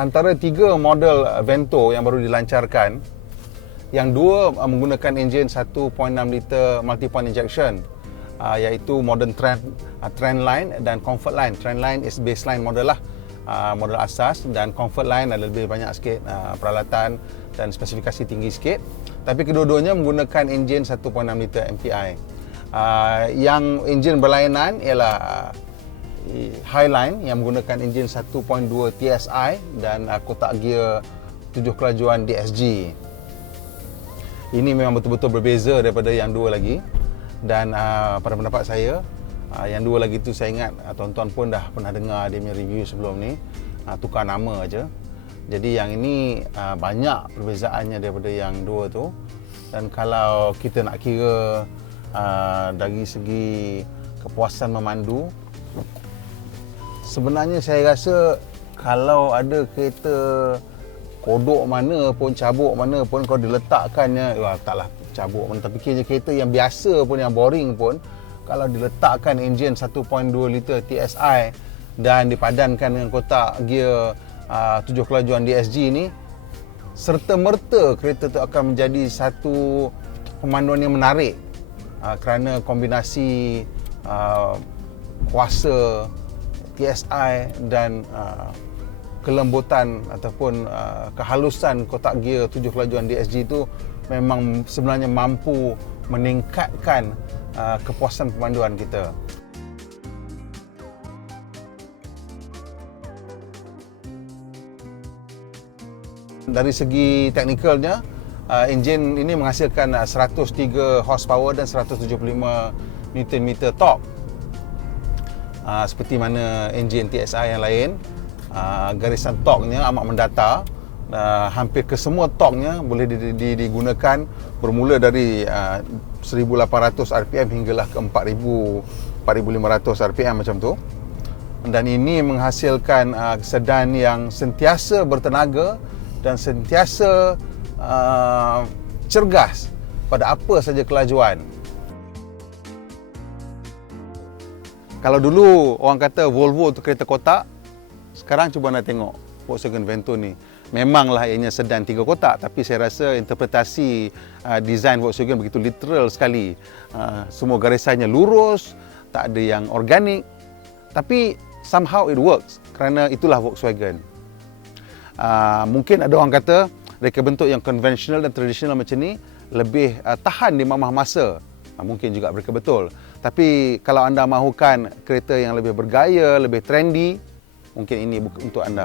antara 3 model Vento yang baru dilancarkan, yang 2 menggunakan enjin 1.6 liter multi-point injection, iaitu modern Trendline dan Comfortline. Trendline is baseline model lah, model asas, dan Comfortline ada lebih banyak sikit peralatan dan spesifikasi tinggi sikit. Tapi kedua-duanya menggunakan enjin 1.6 liter MPI. Yang enjin berlainan ialah Highline yang menggunakan enjin 1.2 TSI dan kotak gear 7 kelajuan DSG. Ini memang betul-betul berbeza daripada yang 2 lagi, dan pada pendapat saya yang 2 lagi tu saya ingat tuan-tuan pun dah pernah dengar dia punya review sebelum ni, tukar nama aja. Jadi yang ini banyak perbezaannya daripada yang 2 tu. Dan kalau kita nak kira dari segi kepuasan memandu, sebenarnya saya rasa kalau ada kereta kodok mana pun, cabuk mana pun, kalau diletakkannya, taklah cabuk mana, tapi kereta yang biasa pun, yang boring pun, kalau diletakkan enjin 1.2 liter TSI dan dipadankan dengan kotak gear 7 kelajuan DSG ni, serta-merta kereta tu akan menjadi satu pemanduan yang menarik, kerana kombinasi kuasa TSI dan kelembutan ataupun kehalusan kotak gear 7 kelajuan DSG itu memang sebenarnya mampu meningkatkan kepuasan pemanduan kita. Dari segi teknikalnya, enjin ini menghasilkan 103 horsepower dan 175 Nm torque. Seperti mana enjin TSI yang lain, garisan torque-nya amat mendata. Hampir kesemua torque-nya boleh digunakan bermula dari 1800 RPM hinggalah ke 4500 RPM macam tu. Dan ini menghasilkan sedan yang sentiasa bertenaga dan sentiasa cergas pada apa saja kelajuan. Kalau dulu orang kata Volvo tu kereta kotak, sekarang cuba nak tengok Volkswagen Vento ni. Memanglah ianya sedan 3 kotak, tapi saya rasa interpretasi design Volkswagen begitu literal sekali. Semua garisannya lurus, tak ada yang organik, tapi somehow it works kerana itulah Volkswagen. Mungkin ada orang kata reka bentuk yang konvensional dan tradisional macam ni lebih tahan di mamah masa. Mungkin juga mereka betul. Tapi kalau anda mahukan kereta yang lebih bergaya, lebih trendy, mungkin ini untuk anda.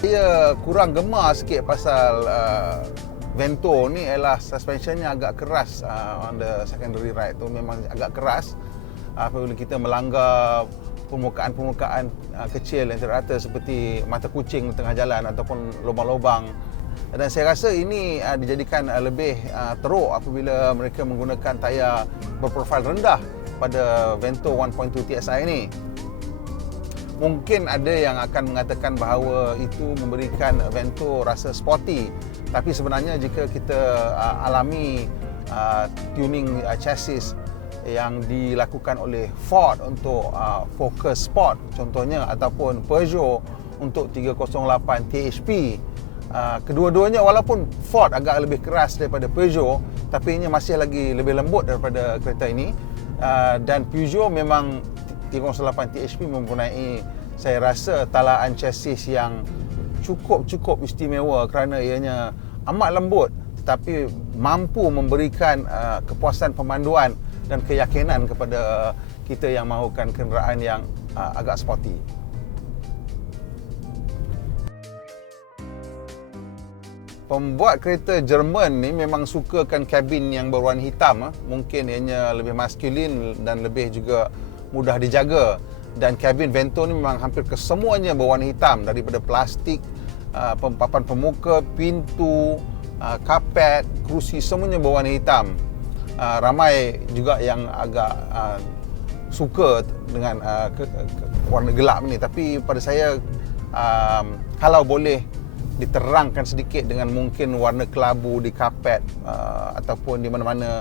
Saya kurang gemar sikit pasal Vento ni ialah suspensionnya agak keras. On the secondary ride tu memang agak keras. Apabila kita melanggar permukaan-permukaan kecil yang teratur seperti mata kucing di tengah jalan ataupun lubang-lubang. Dan saya rasa ini dijadikan lebih teruk apabila mereka menggunakan tayar berprofil rendah pada Vento 1.2 TSI ini. Mungkin ada yang akan mengatakan bahawa itu memberikan Vento rasa sporty, tapi sebenarnya jika kita alami tuning chassis yang dilakukan oleh Ford untuk Focus Sport contohnya, ataupun Peugeot untuk 308 THP, kedua-duanya walaupun Ford agak lebih keras daripada Peugeot, tapi ini masih lagi lebih lembut daripada kereta ini. Dan Peugeot memang 308 THP mempunyai, saya rasa, talaan chassis yang cukup istimewa kerana ianya amat lembut tetapi mampu memberikan kepuasan pemanduan dan keyakinan kepada kita yang mahukan kenderaan yang agak sporty. Pembuat kereta Jerman ni memang sukakan kabin yang berwarna hitam. Mungkin ianya lebih maskulin dan lebih juga mudah dijaga. Dan kabin Vento ni memang hampir kesemuanya berwarna hitam, daripada plastik, papan pemuka, pintu, kapet, kerusi, semuanya berwarna hitam. Ramai juga yang agak suka dengan warna gelap ni, tapi pada saya kalau boleh diterangkan sedikit dengan mungkin warna kelabu di kapet ataupun di mana-mana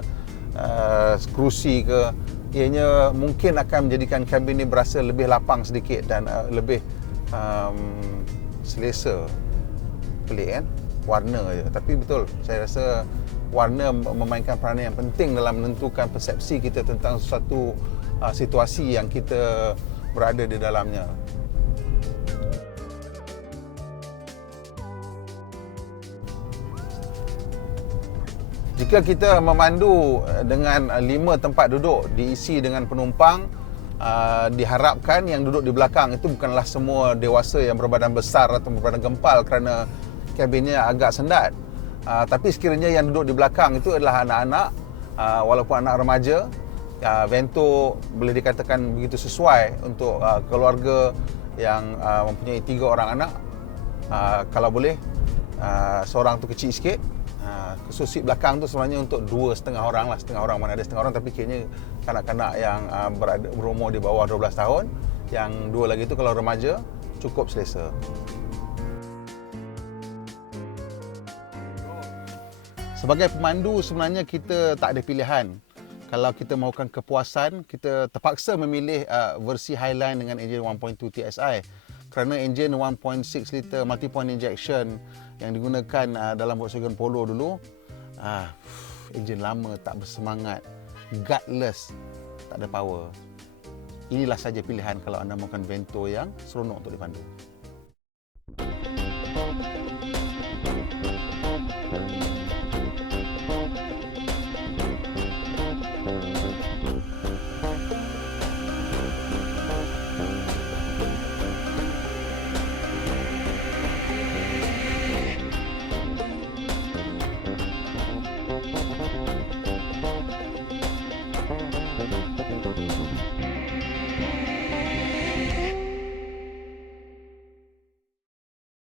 kerusi ke, ianya mungkin akan menjadikan kabin ni berasa lebih lapang sedikit dan lebih selesa. Pelik kan? Warna je. Tapi betul, saya rasa warna memainkan peranan yang penting dalam menentukan persepsi kita tentang sesuatu situasi yang kita berada di dalamnya. Jika kita memandu dengan 5 tempat duduk diisi dengan penumpang, diharapkan yang duduk di belakang itu bukanlah semua dewasa yang berbadan besar atau berbadan gempal kerana kabinnya agak sendat. Tapi sekiranya yang duduk di belakang itu adalah anak-anak, walaupun anak remaja, Vento boleh dikatakan begitu sesuai untuk keluarga yang mempunyai 3 orang anak. Kalau boleh, seorang tu kecil sikit. Khusus seat belakang tu sebenarnya untuk 2,5 orang lah. Setengah orang, mana ada setengah orang, tapi kiranya kanak-kanak yang berumur di bawah 12 tahun. Yang 2 lagi tu kalau remaja, cukup selesa. Sebagai pemandu sebenarnya kita tak ada pilihan. Kalau kita mahukan kepuasan, kita terpaksa memilih versi Highline dengan enjin 1.2 TSI. Kerana enjin 1.6 liter multi-point injection yang digunakan dalam Volkswagen Polo dulu, enjin lama, tak bersemangat, gutless, tak ada power. Inilah saja pilihan kalau anda mahukan Vento yang seronok untuk dipandu.